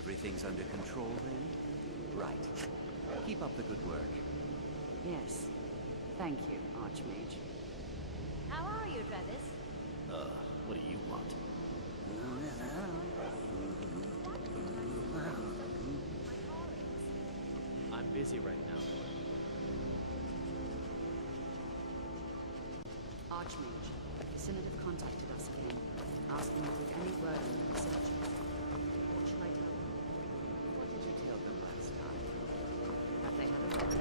Everything's under control then? Right. Keep up the good work. Yes. Thank you, Archmage. How are you, Travis? What do you want? I'm busy right now. Archmage, the Synod have contacted us again, asking if we've any word on the researchers. What should I tell them? What did you tell them last time? That they have a right.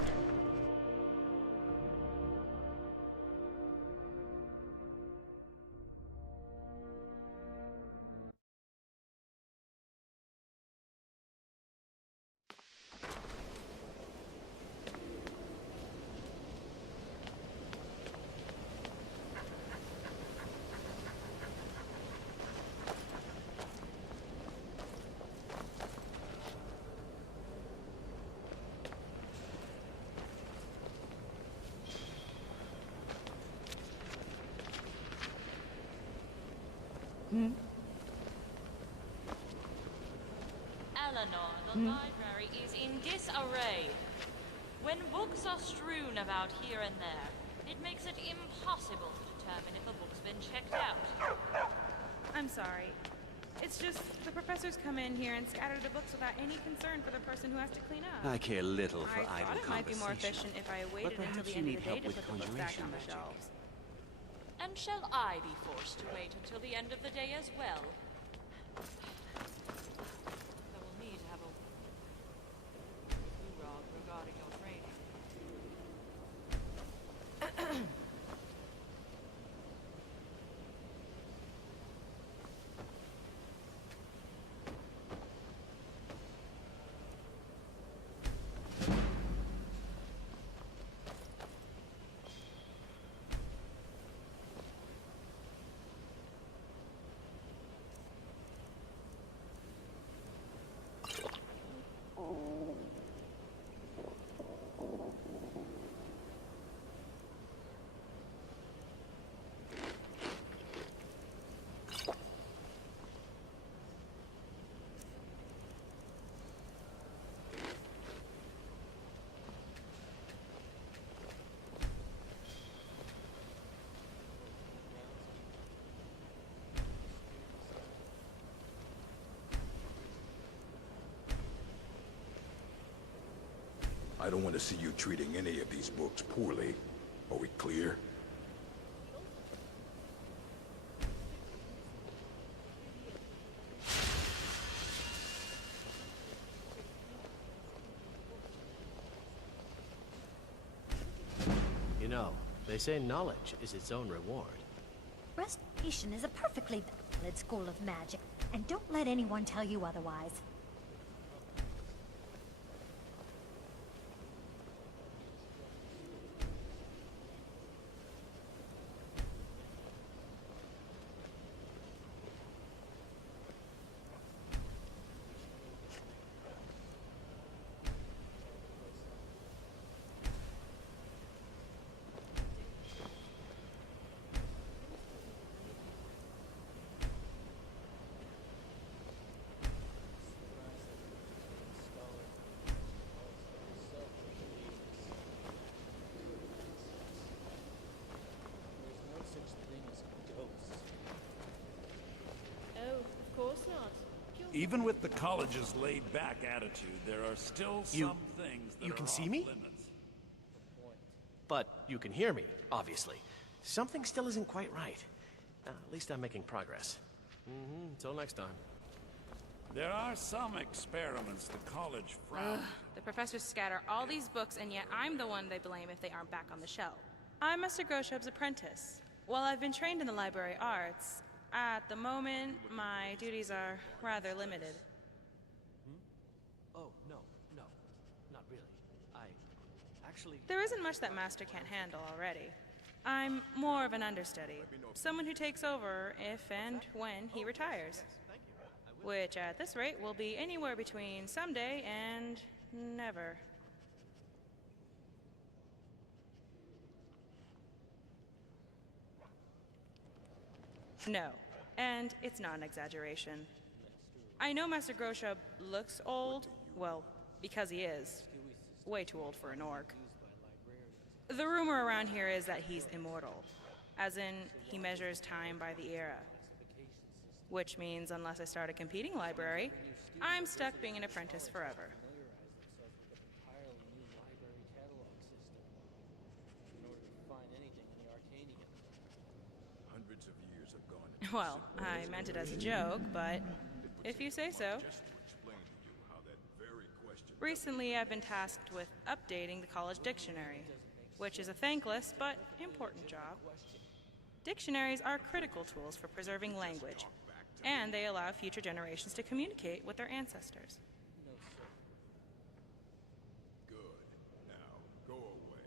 Eleanor, the library is in disarray. When books are strewn about here and there, it makes it impossible to determine if a book's been checked out. I'm sorry. It's just the professors come in here and scatter the books without any concern for the person who has to clean up. I care little for I idle thought it might be more conversation. efficient if I waited until perhaps the you end need of the day help to with put the books back conjuration on the magic. shelves. And shall I be forced to wait until the end of the day as well? I will need to have a hoorah regarding your training. I don't want to see you treating any of these books poorly. Are we clear? You know, they say knowledge is its own reward. Restoration is a perfectly valid school of magic, and don't let anyone tell you otherwise. Oh, of course not. Even with the college's laid-back attitude, there are still some things that you are can see off me? limits. But you can hear me, obviously. Something still isn't quite right. At least I'm making progress. Until next time. There are some experiments the college frowns. The professors scatter all these books, and yet I'm the one they blame if they aren't back on the shelf. I'm Mr. Groshov's apprentice. While I've been trained in the library arts, at the moment, my duties are rather limited. Oh, no, not really. Actually... There isn't much that Master can't handle already. I'm more of an understudy, someone who takes over if and when he retires. Which, at this rate, will be anywhere between someday and never. No, and it's not an exaggeration. I know Master Grosha looks old, well, because he is. Way too old for an orc. The rumor around here is that he's immortal, as in he measures time by the era. Which means unless I start a competing library, I'm stuck being an apprentice forever. Hundreds of years have gone. Well, I meant it as a joke, but if you say so. Just to explain to you how that very question. Recently, I've been tasked with updating the college dictionary, which is a thankless but important job. Dictionaries are critical tools for preserving language, and they allow future generations to communicate with their ancestors. Good. Now, go away.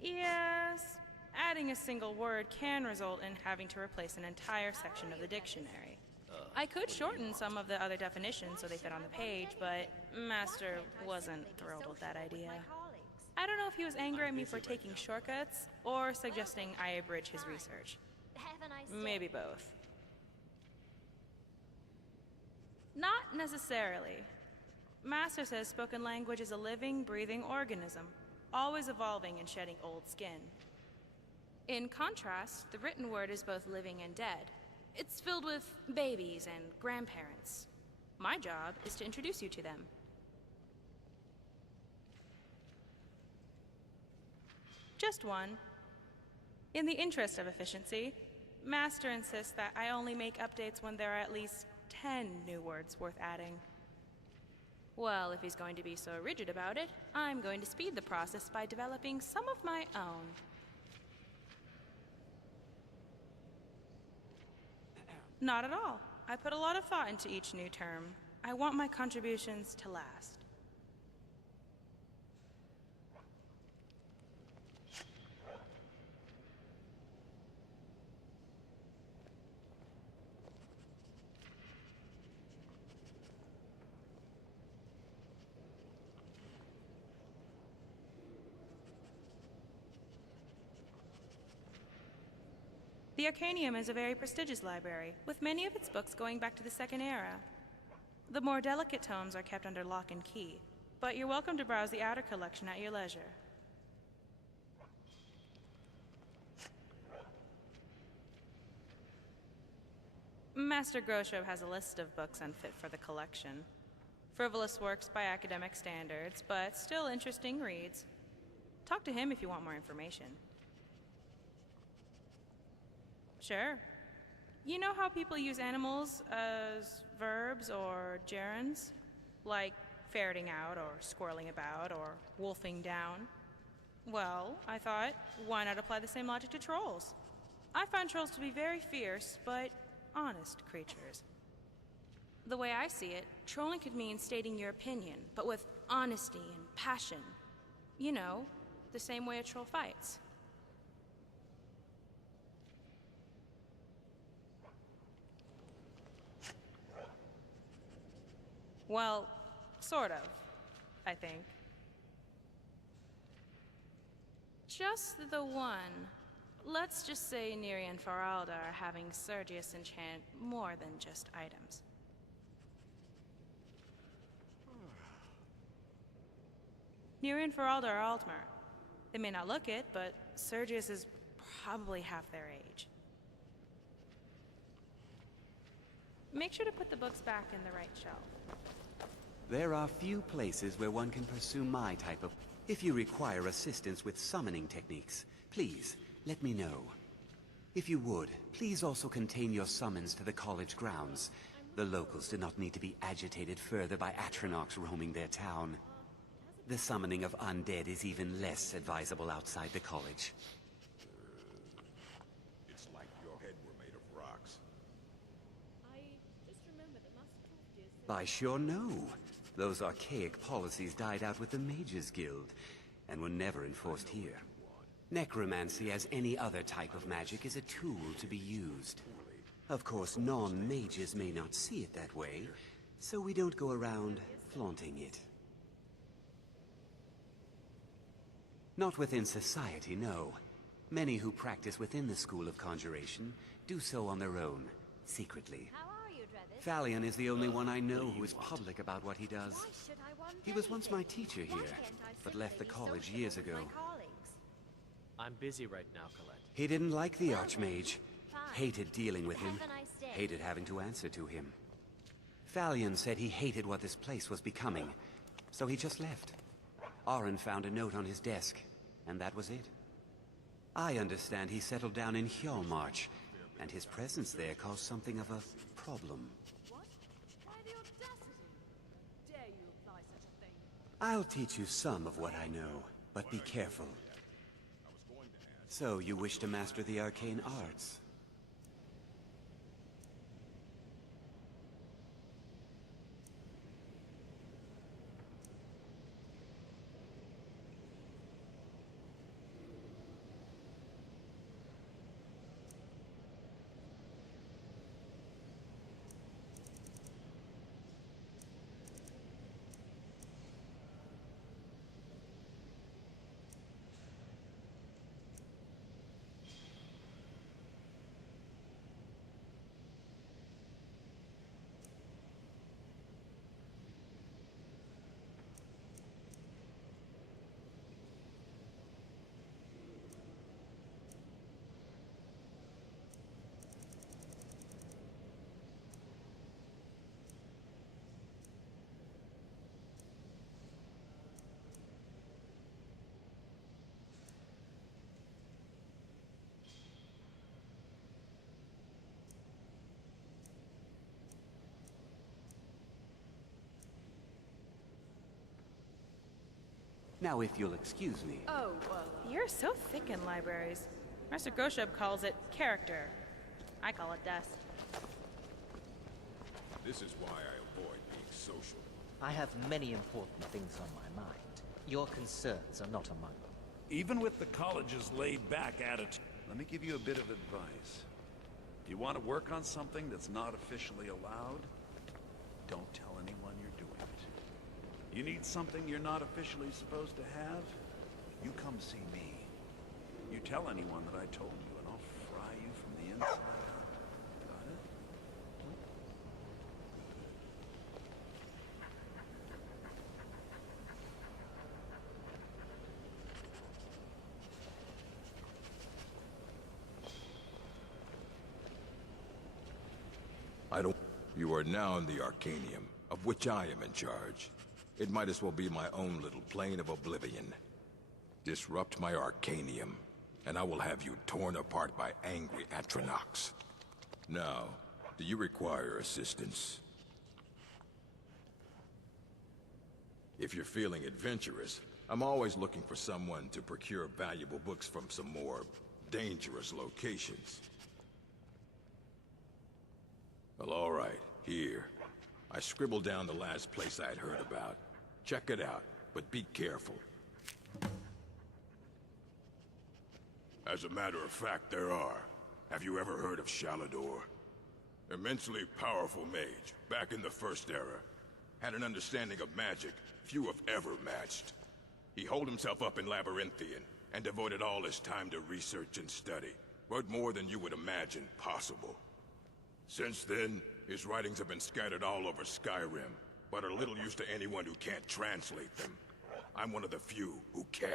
Yes, adding a single word can result in having to replace an entire section of the dictionary. I could shorten some of the other definitions so they fit on the page, but Master wasn't thrilled with that idea. I don't know if he was angry at me for taking shortcuts or suggesting I abridge his research. Maybe both. Not necessarily. Master says spoken language is a living, breathing organism, always evolving and shedding old skin. In contrast, the written word is both living and dead. It's filled with babies and grandparents. My job is to introduce you to them. Just one. In the interest of efficiency, Master insists that I only make updates when there are at least 10 new words worth adding. Well, if he's going to be so rigid about it, I'm going to speed the process by developing some of my own. Not at all. I put a lot of thought into each new term. I want my contributions to last. The Arcanium is a very prestigious library, with many of its books going back to the Second Era. The more delicate tomes are kept under lock and key, but you're welcome to browse the outer collection at your leisure. Master Grosha has a list of books unfit for the collection. Frivolous works by academic standards, but still interesting reads. Talk to him if you want more information. Sure. You know how people use animals as verbs or gerunds? Like ferreting out, or squirreling about, or wolfing down? Well, I thought, why not apply the same logic to trolls? I find trolls to be very fierce, but honest creatures. The way I see it, trolling could mean stating your opinion, but with honesty and passion. You know, the same way a troll fights. Well, sort of, I think. Just the one. Let's just say Neri and Faralda are having Sergius enchant more than just items. Neri and Faralda are Altmer. They may not look it, but Sergius is probably half their age. Make sure to put the books back in the right shelf. There are few places where one can pursue my type of... If you require assistance with summoning techniques, please, let me know. If you would, please also contain your summons to the college grounds. The locals do not need to be agitated further by Atronachs roaming their town. The summoning of undead is even less advisable outside the college. It's like your head were made of rocks. I sure know. Those archaic policies died out with the Mages Guild, and were never enforced here. Necromancy, as any other type of magic, is a tool to be used. Of course, non-mages may not see it that way, so we don't go around flaunting it. Not within society, no. Many who practice within the School of Conjuration do so on their own, secretly. How are you, Drevis? Thalion is the only one I know who is public about what he does. Why should I want He was once my teacher Why here, can't I but simply left the be college sociable years with ago. my colleagues? I'm busy right now, Colette. He didn't like the Well Archmage. then, fine. Hated dealing with him. Have a nice day. Hated having to answer to him. Thalion said he hated what this place was becoming, so he just left. Oren found a note on his desk, and that was it. I understand he settled down in Hjalmarch, and his presence there caused something of a problem. What? Why the audacity? Dare you apply such a thing? I'll teach you some of what I know, but be careful. So, you wish to master the arcane arts? Now, if you'll excuse me. Oh, well. You're so thick in libraries. Master Gosheb calls it character. I call it dust. This is why I avoid being social. I have many important things on my mind. Your concerns are not among them. Even with the college's laid-back attitude, let me give you a bit of advice. You want to work on something that's not officially allowed? Don't tell anyone you're doing it. You need something you're not officially supposed to have? You come see me. You tell anyone that I told you, and I'll fry you from the inside out. Got it? I don't... You are now in the Arcanium, of which I am in charge. It might as well be my own little plane of oblivion. Disrupt my Arcanium, and I will have you torn apart by angry Atronachs. Now, do you require assistance? If you're feeling adventurous, I'm always looking for someone to procure valuable books from some more dangerous locations. Well, all right, here. I scribbled down the last place I'd heard about. Check it out, but be careful. As a matter of fact, there are. Have you ever heard of Shalador? Immensely powerful mage, back in the First Era. Had an understanding of magic few have ever matched. He holed himself up in Labyrinthian, and devoted all his time to research and study. But more than you would imagine possible. Since then, his writings have been scattered all over Skyrim, but are little use to anyone who can't translate them. I'm one of the few who can.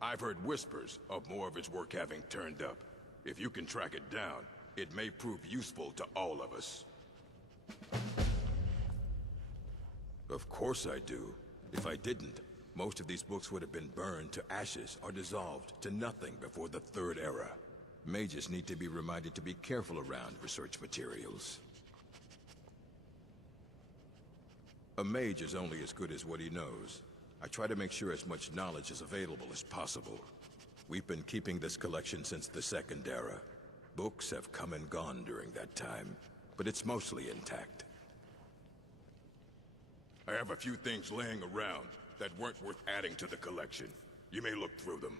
I've heard whispers of more of his work having turned up. If you can track it down, it may prove useful to all of us. Of course I do. If I didn't, most of these books would have been burned to ashes or dissolved to nothing before the Third Era. Mages need to be reminded to be careful around research materials. A mage is only as good as what he knows. I try to make sure as much knowledge is available as possible. We've been keeping this collection since the Second Era. Books have come and gone during that time, but it's mostly intact. I have a few things laying around that weren't worth adding to the collection. You may look through them.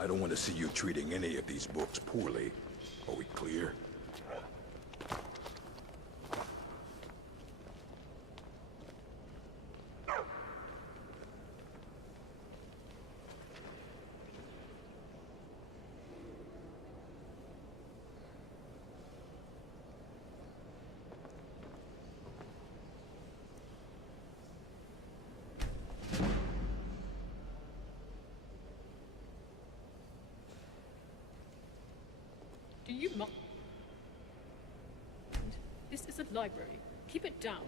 I don't want to see you treating any of these books poorly. Are we clear? Do you mind? This is a library. Keep it down.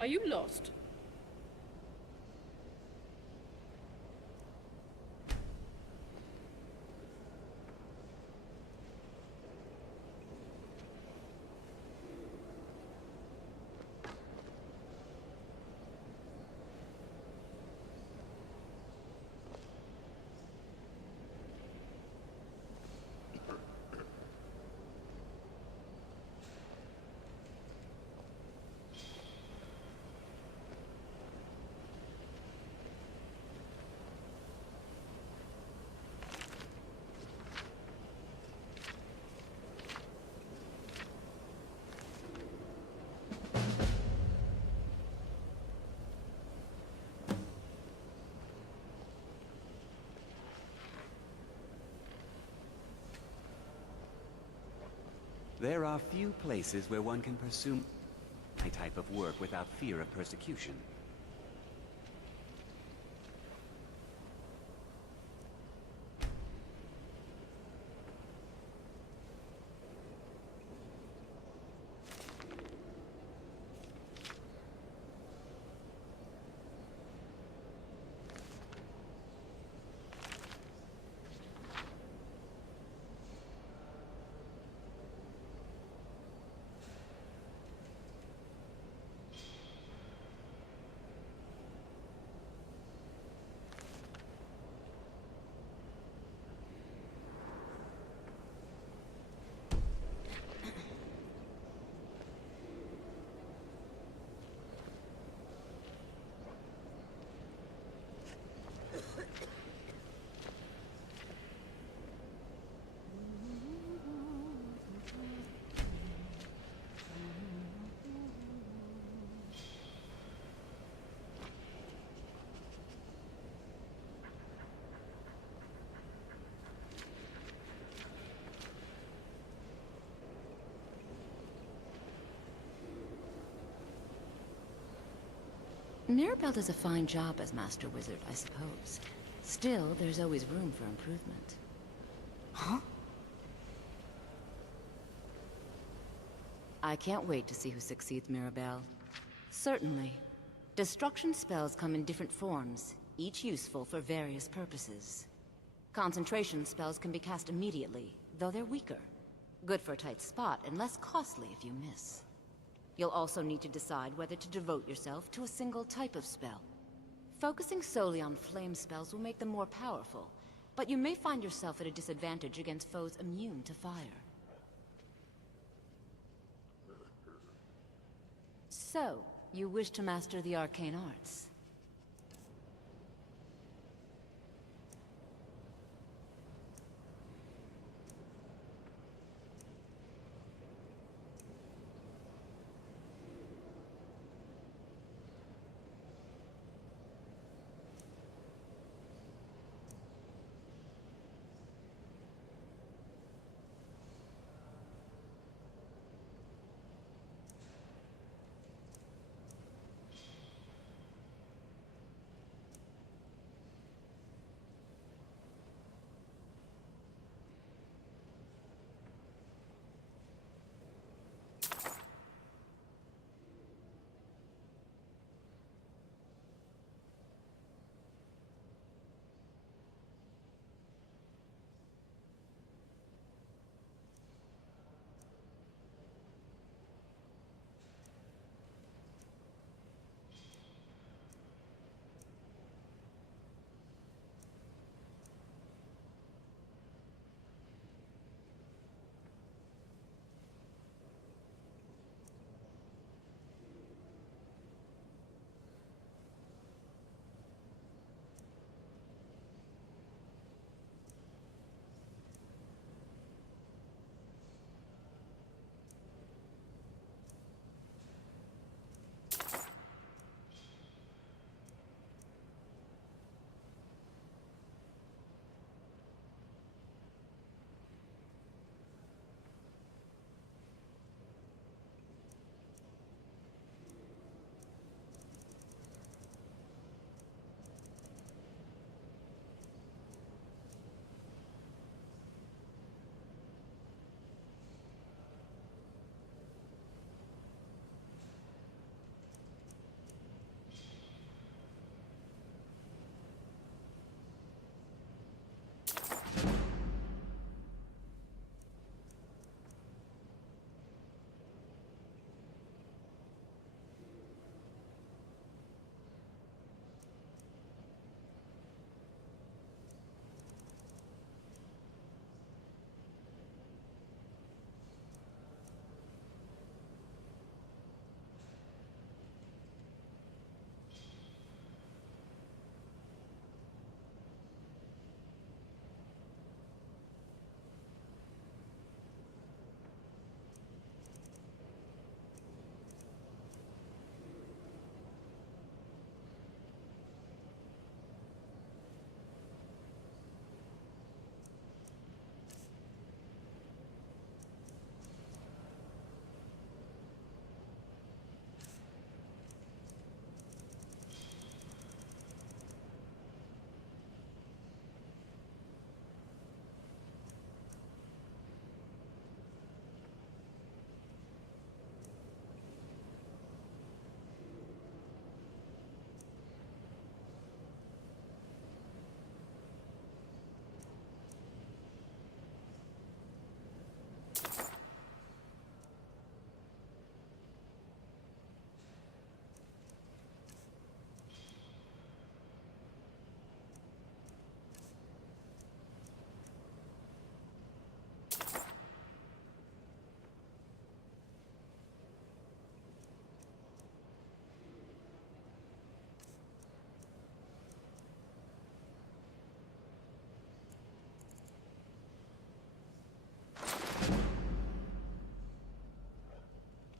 Are you lost? There are few places where one can pursue my type of work without fear of persecution. Mirabelle does a fine job as Master Wizard, I suppose. Still, there's always room for improvement. Huh? I can't wait to see who succeeds Mirabelle. Certainly. Destruction spells come in different forms, each useful for various purposes. Concentration spells can be cast immediately, though they're weaker. Good for a tight spot, and less costly if you miss. You'll also need to decide whether to devote yourself to a single type of spell. Focusing solely on flame spells will make them more powerful, but you may find yourself at a disadvantage against foes immune to fire. So, you wish to master the arcane arts?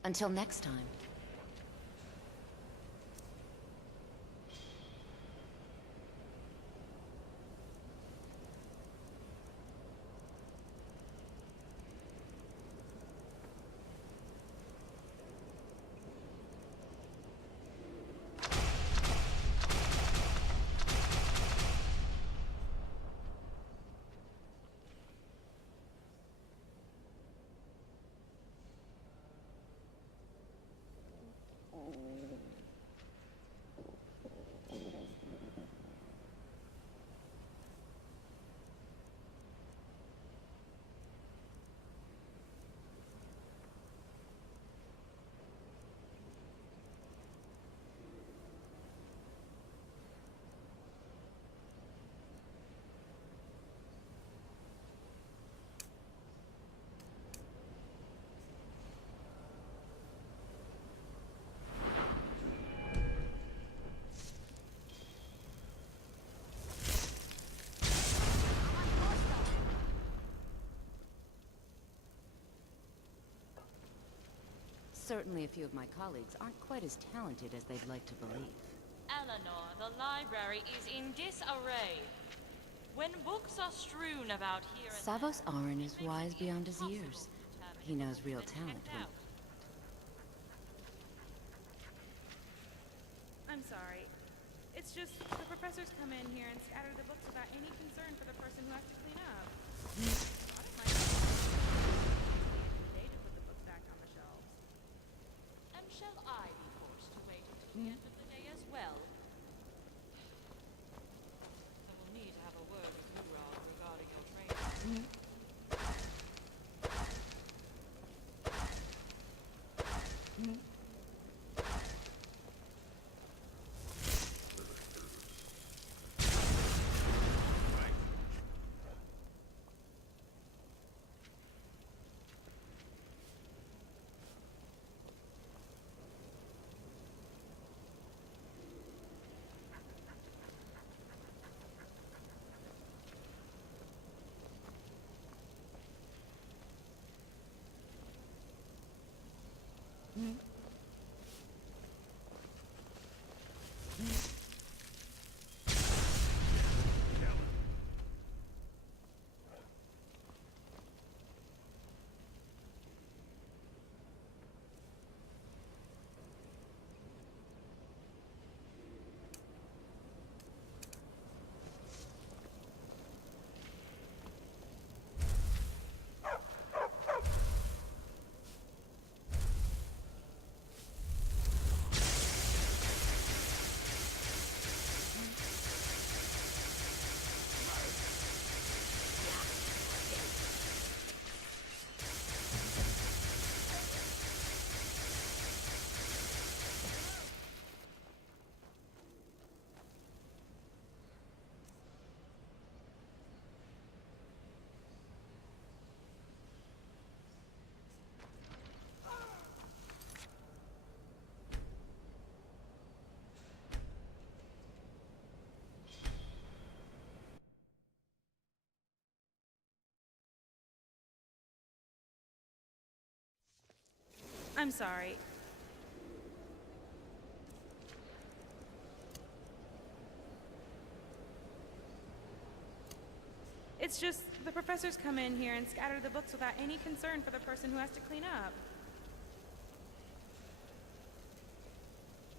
Until next time. Certainly a few of my colleagues aren't quite as talented as they'd like to believe. Eleanor, the library is in disarray. When books are strewn about here and Savos Aran is it makes wise it beyond his impossible years. to determine He if knows the real book's been talent checked when... out. I'm sorry. It's just the professors come in here and scatter the books without any concern for the person who has to clean up. Thought it might be day to put the books back on the shelves. And shall I be forced to wait until the end of the day as well? I will need to have a word with Urog regarding your training. I'm sorry. It's just the professors come in here and scatter the books without any concern for the person who has to clean up.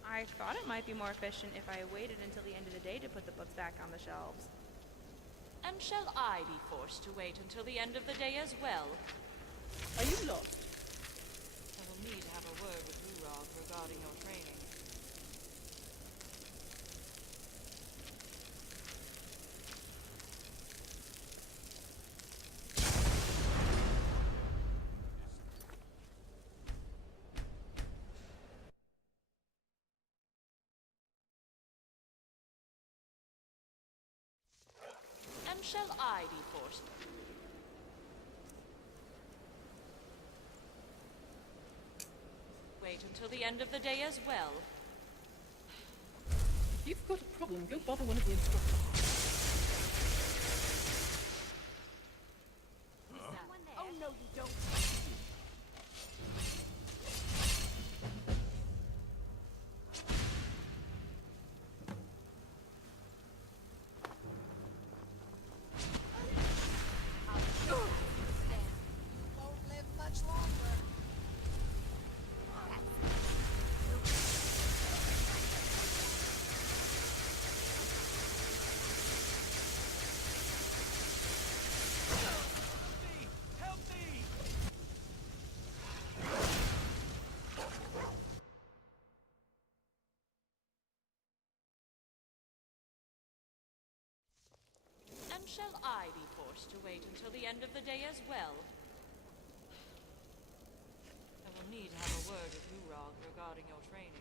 I thought it might be more efficient if I waited until the end of the day to put the books back on the shelves. And shall I be forced to wait until the end of the day as well? Are you lost? I will need to have a word with Urog regarding your training. And shall I be forced? Wait until the end of the day as well. If you've got a problem, go bother one of the instructors. Oh no, you don't. Shall I be forced to wait until the end of the day as well? I will need to have a word with Hurog regarding your training.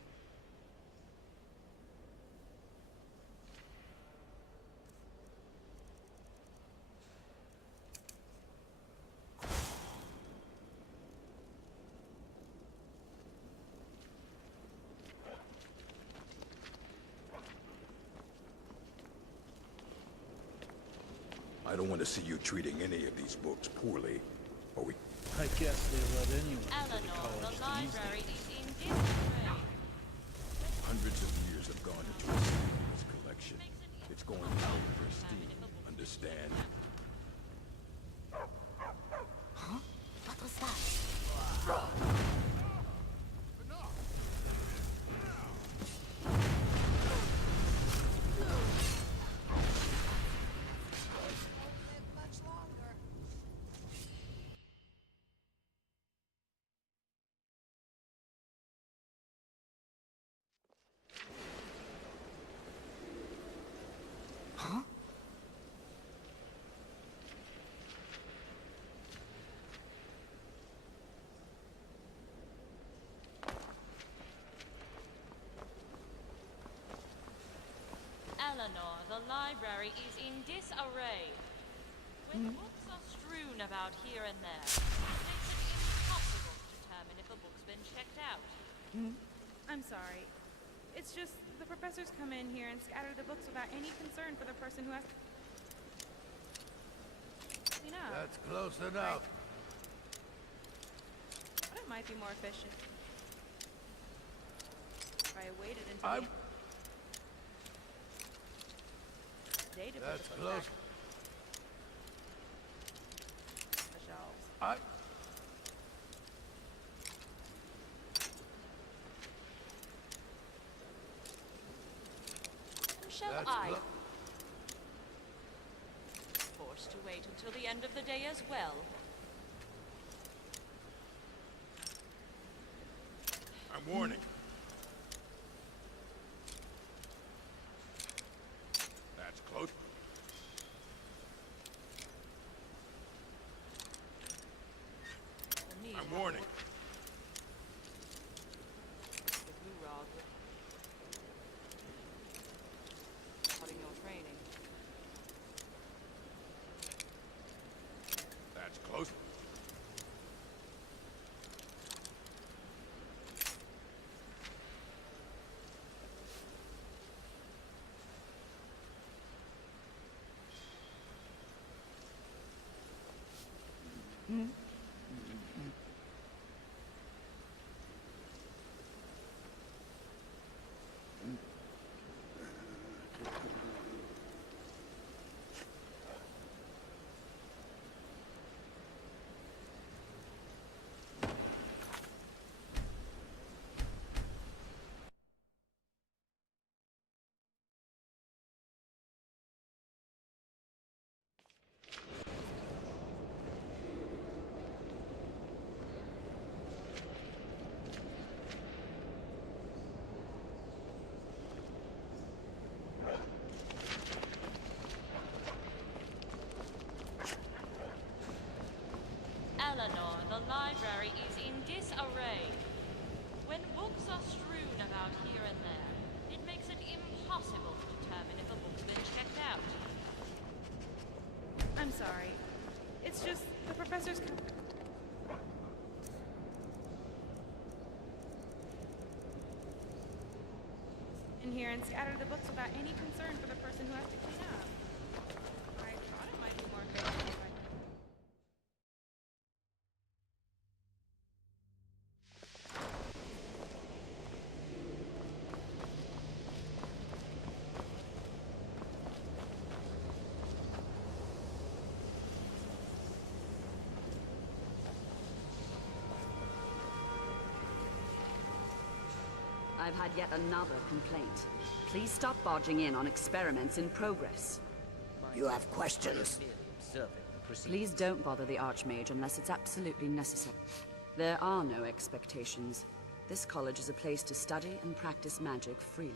I don't want to see you treating any of these books poorly, or we... I guess they let anyone into the Eleanor, college the these library days. is in disarray. Hundreds of years have gone into this collection. It's going out pristine, understand? Huh? What was that? Huh? Eleanor, the library is in disarray. When books are strewn about here and there, it makes it impossible to determine if a book's been checked out. I'm sorry. It's just the professors come in here and scatter the books without any concern for the person who has to clean up. That's close enough. But it might be more efficient if I waited until the day to put That's the books close. back on the shelves. Shall That's I clo- forced to wait until the end of the day as well? I'm warning. That's close. We'll need to I'm have a warning. word with Hurog regarding your training. That's close. Eleanor, the library is in disarray. When books are strewn about here and there, it makes it impossible to determine if a book's been checked out. I'm sorry. It's just the professors come in here and scatter the books without any concern for the person who has to clean up. I thought it might be more efficient if I... I've had yet another complaint. Please stop barging in on experiments in progress. You have questions? Please don't bother the Archmage unless it's absolutely necessary. There are no expectations. This college is a place to study and practice magic freely.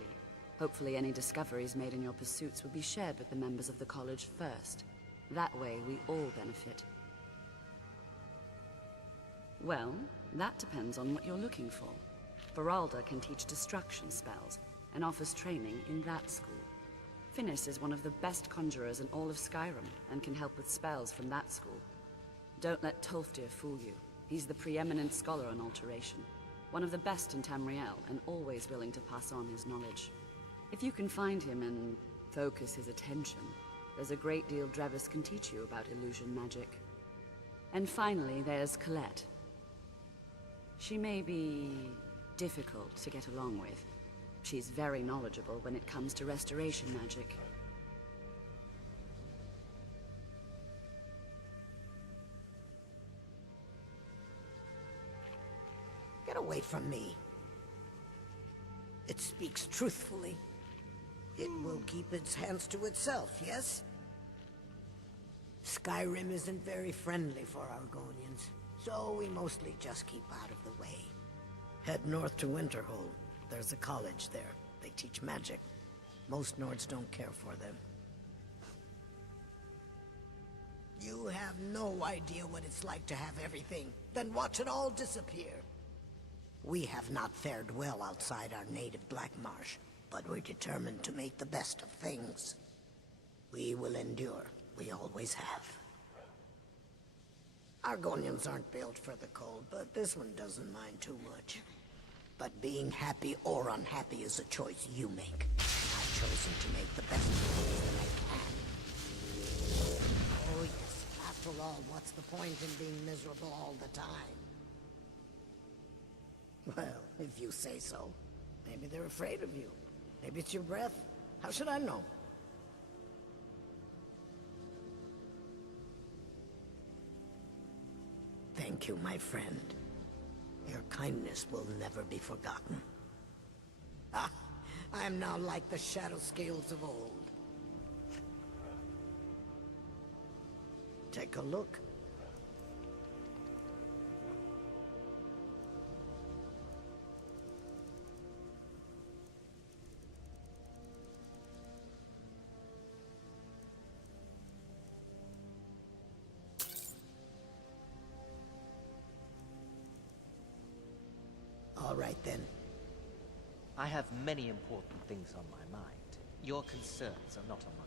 Hopefully any discoveries made in your pursuits will be shared with the members of the college first. That way, we all benefit. Well, that depends on what you're looking for. Feralda can teach destruction spells, and offers training in that school. Finis is one of the best conjurers in all of Skyrim, and can help with spells from that school. Don't let Tolfdir fool you. He's the preeminent scholar on alteration. One of the best in Tamriel, and always willing to pass on his knowledge. If you can find him and focus his attention, there's a great deal Drevis can teach you about illusion magic. And finally, there's Colette. She may be difficult to get along with. She's very knowledgeable when it comes to restoration magic. Get away from me. It speaks truthfully. It will keep its hands to itself, yes? Skyrim isn't very friendly for Argonians, so we mostly just keep out of the way. Head north to Winterhold. There's a college there. They teach magic. Most Nords don't care for them. You have no idea what it's like to have everything, then watch it all disappear. We have not fared well outside our native Black Marsh, but we're determined to make the best of things. We will endure. We always have. Argonians aren't built for the cold, but this one doesn't mind too much. But being happy or unhappy is a choice you make. I've chosen to make the best of it that I can. Oh yes, after all, what's the point in being miserable all the time? Well, if you say so. Maybe they're afraid of you. Maybe it's your breath. How should I know? Thank you, my friend. Your kindness will never be forgotten. Ah, I am now like the shadow scales of old. Take a look. All right, then. I have many important things on my mind. Your concerns are not among them.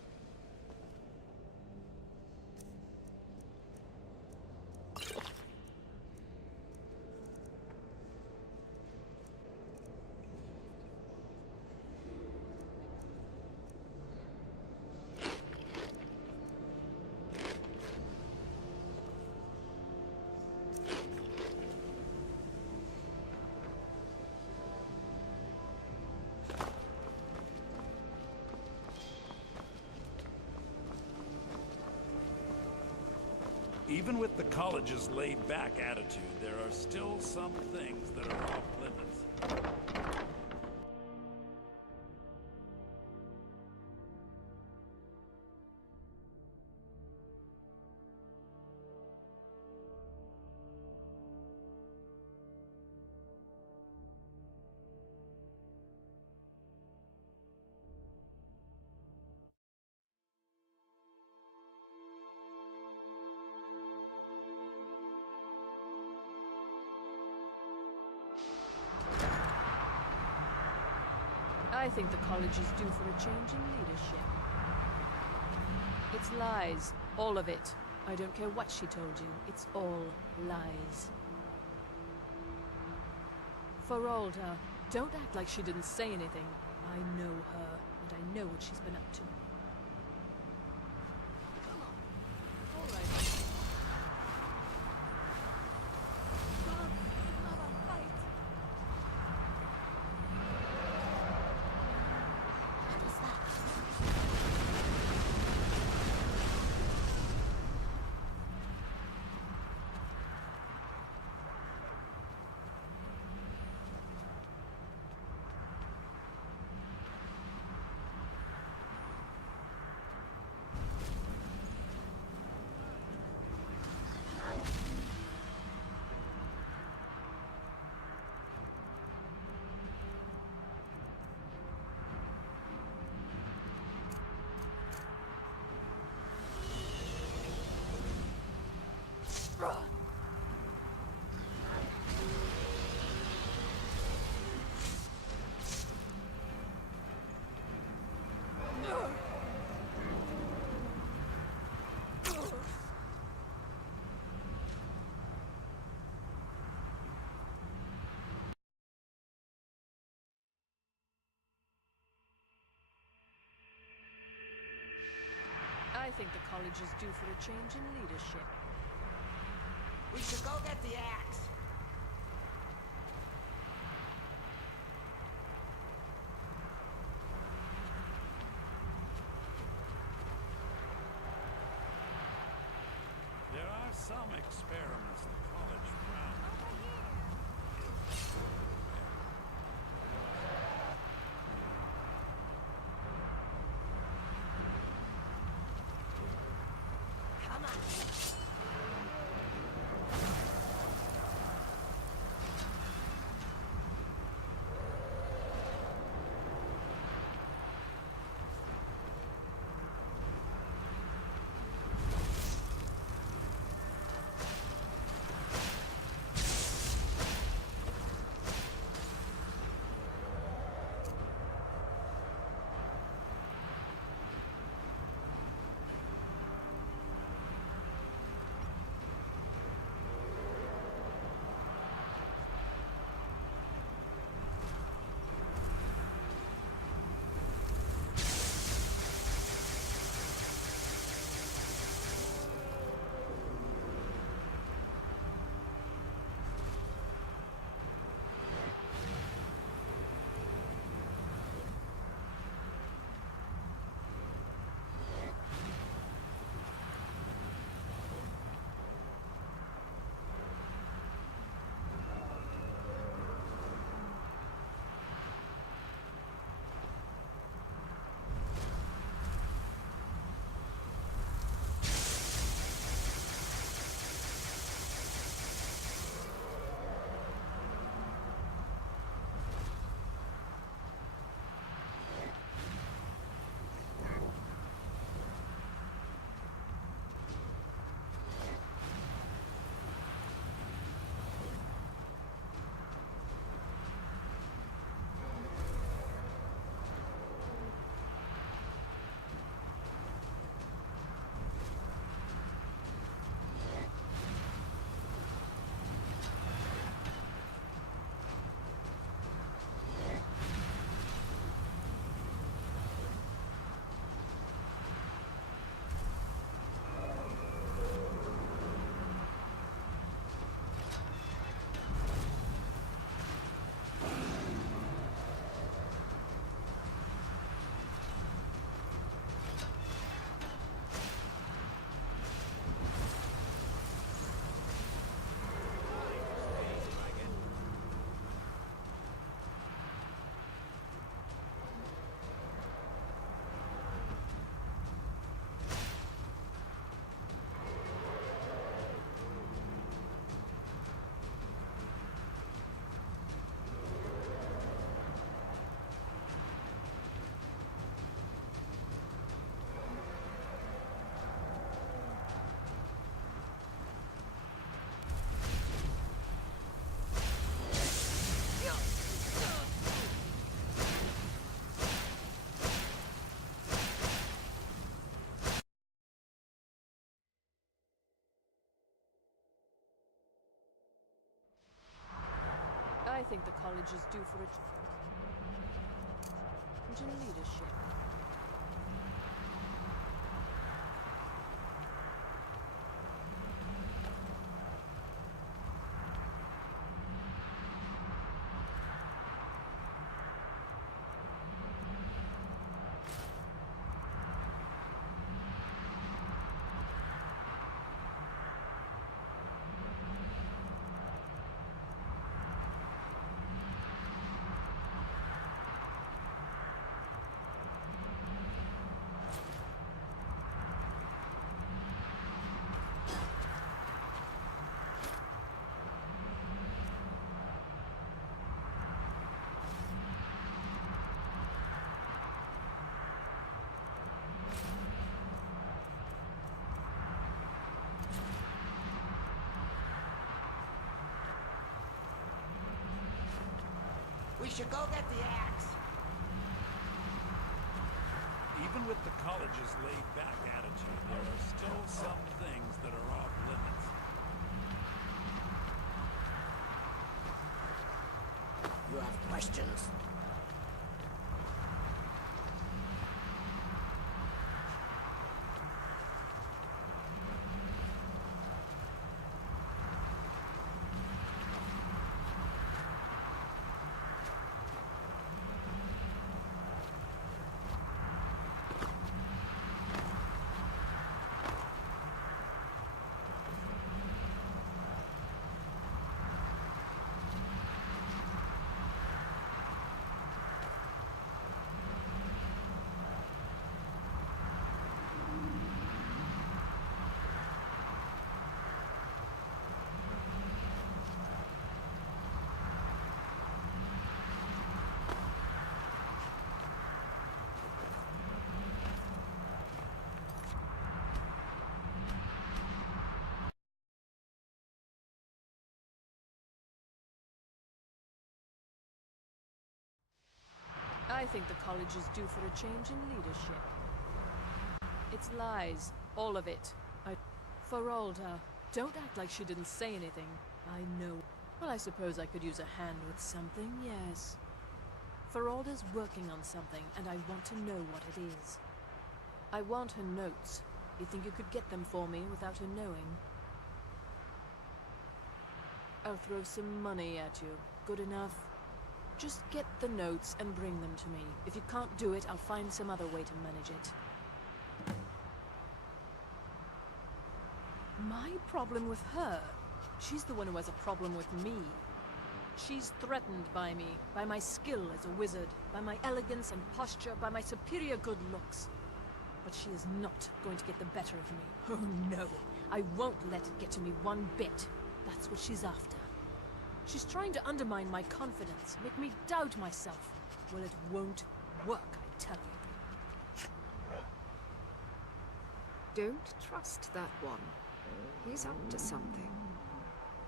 Even with the college's laid-back attitude, there are still some things that are off limits. I think the college is due for a change in leadership. It's lies. All of it. I don't care what she told you. It's all lies. Feralda, don't act like she didn't say anything. I know her, and I know what she's been up to. I think the college is due for a change in leadership. We should go get the axe. There are some experiments the college frowns. Come on. I think the college is due for a change in leadership. We should go get the axe. Even with the college's laid-back attitude, there are still some things that are off limits. You have questions? I think the college is due for a change in leadership. It's lies, all of it. Feralda, don't act like she didn't say anything. I know. Well, I suppose I could use a hand with something, yes. Feralda's working on something, and I want to know what it is. I want her notes. You think you could get them for me without her knowing? I'll throw some money at you. Good enough? Just get the notes and bring them to me. If you can't do it, I'll find some other way to manage it. My problem with her? She's the one who has a problem with me. She's threatened by me, by my skill as a wizard, by my elegance and posture, by my superior good looks. But she is not going to get the better of me. Oh no, I won't let it get to me one bit. That's what she's after. She's trying to undermine my confidence, make me doubt myself. Well, it won't work, I tell you. Don't trust that one. He's up to something.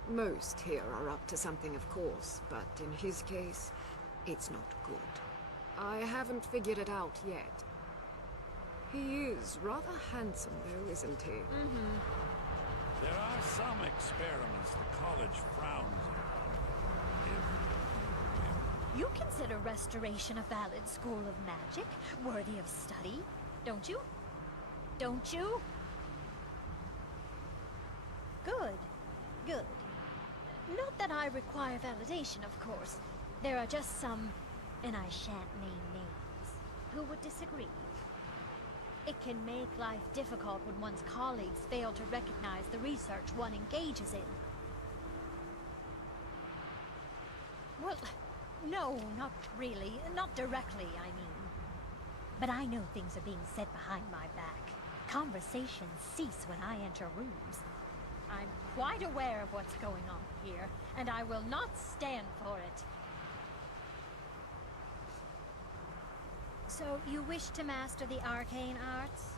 Most here are up to something, of course, but in his case, it's not good. I haven't figured it out yet. He is rather handsome, though, isn't he? Mm-hmm. There are some experiments the college frowns upon. You consider restoration a valid school of magic, worthy of study, don't you? Don't you? Good. Good. Not that I require validation, of course. There are just some, and I shan't name names, who would disagree. It can make life difficult when one's colleagues fail to recognize the research one engages in. Well, no, not really. Not directly, I mean. But I know things are being said behind my back. Conversations cease when I enter rooms. I'm quite aware of what's going on here, and I will not stand for it. So, you wish to master the arcane arts?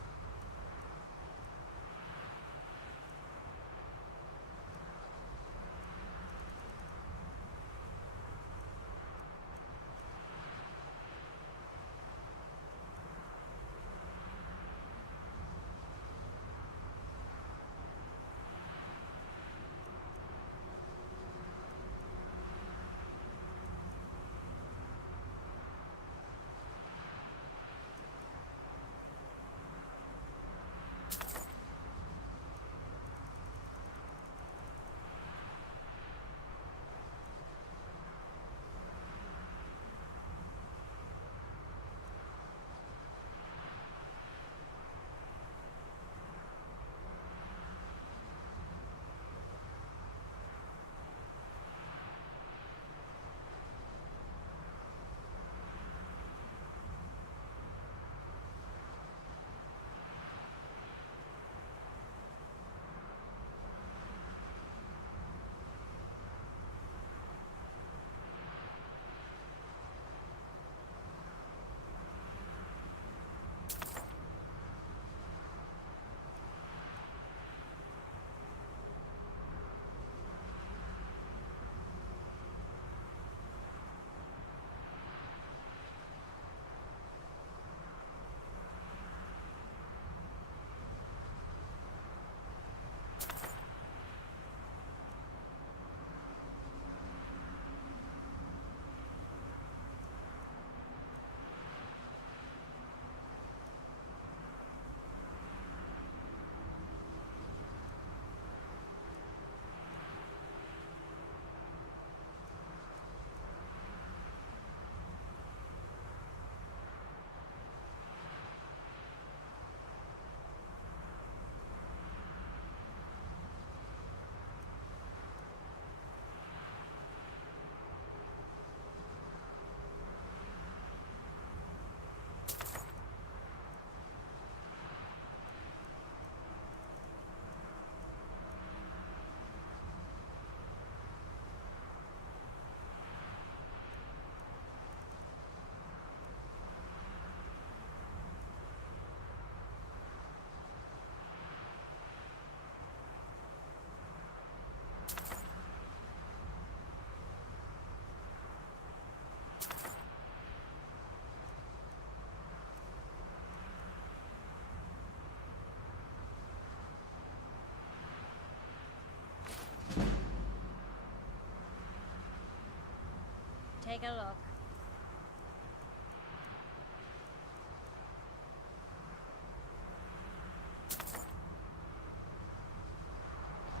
take a look.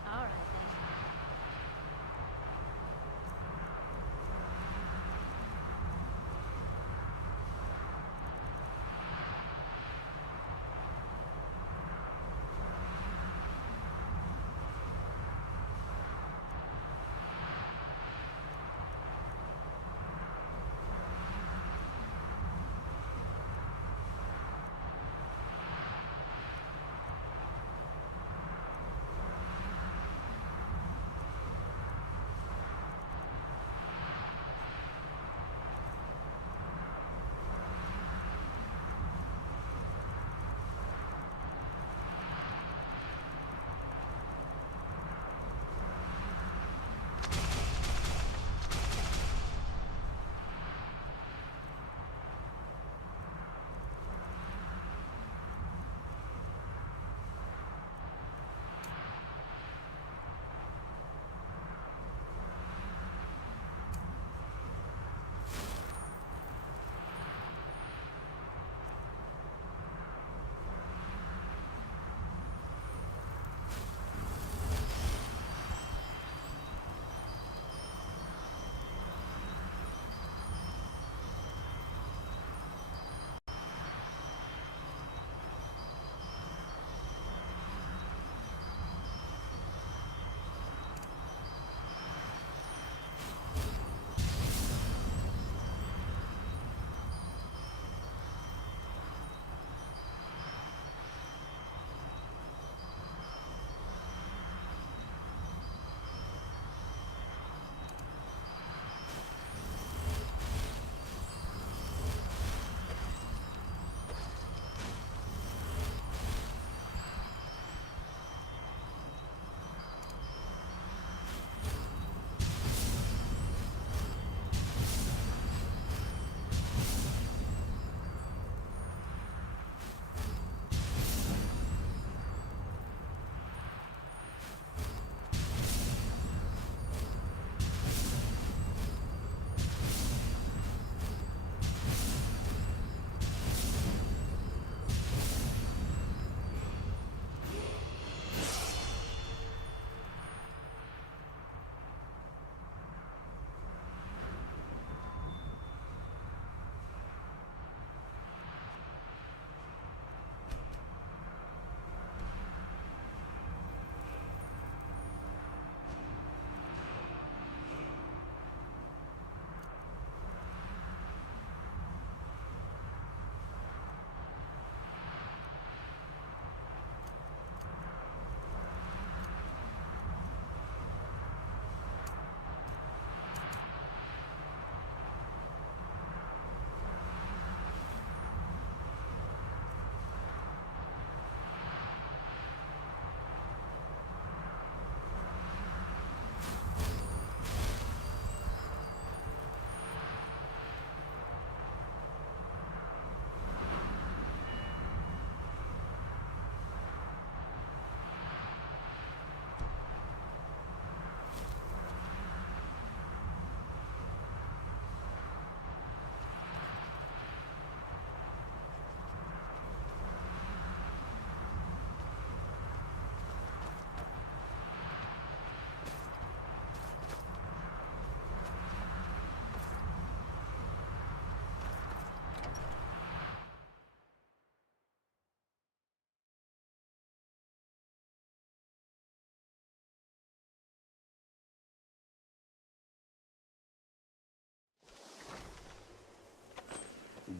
All right then.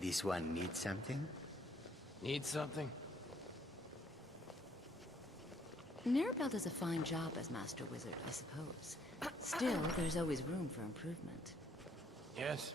This one needs something? Need something? Mirabelle does a fine job as Master Wizard, I suppose. Still, there's always room for improvement. Yes,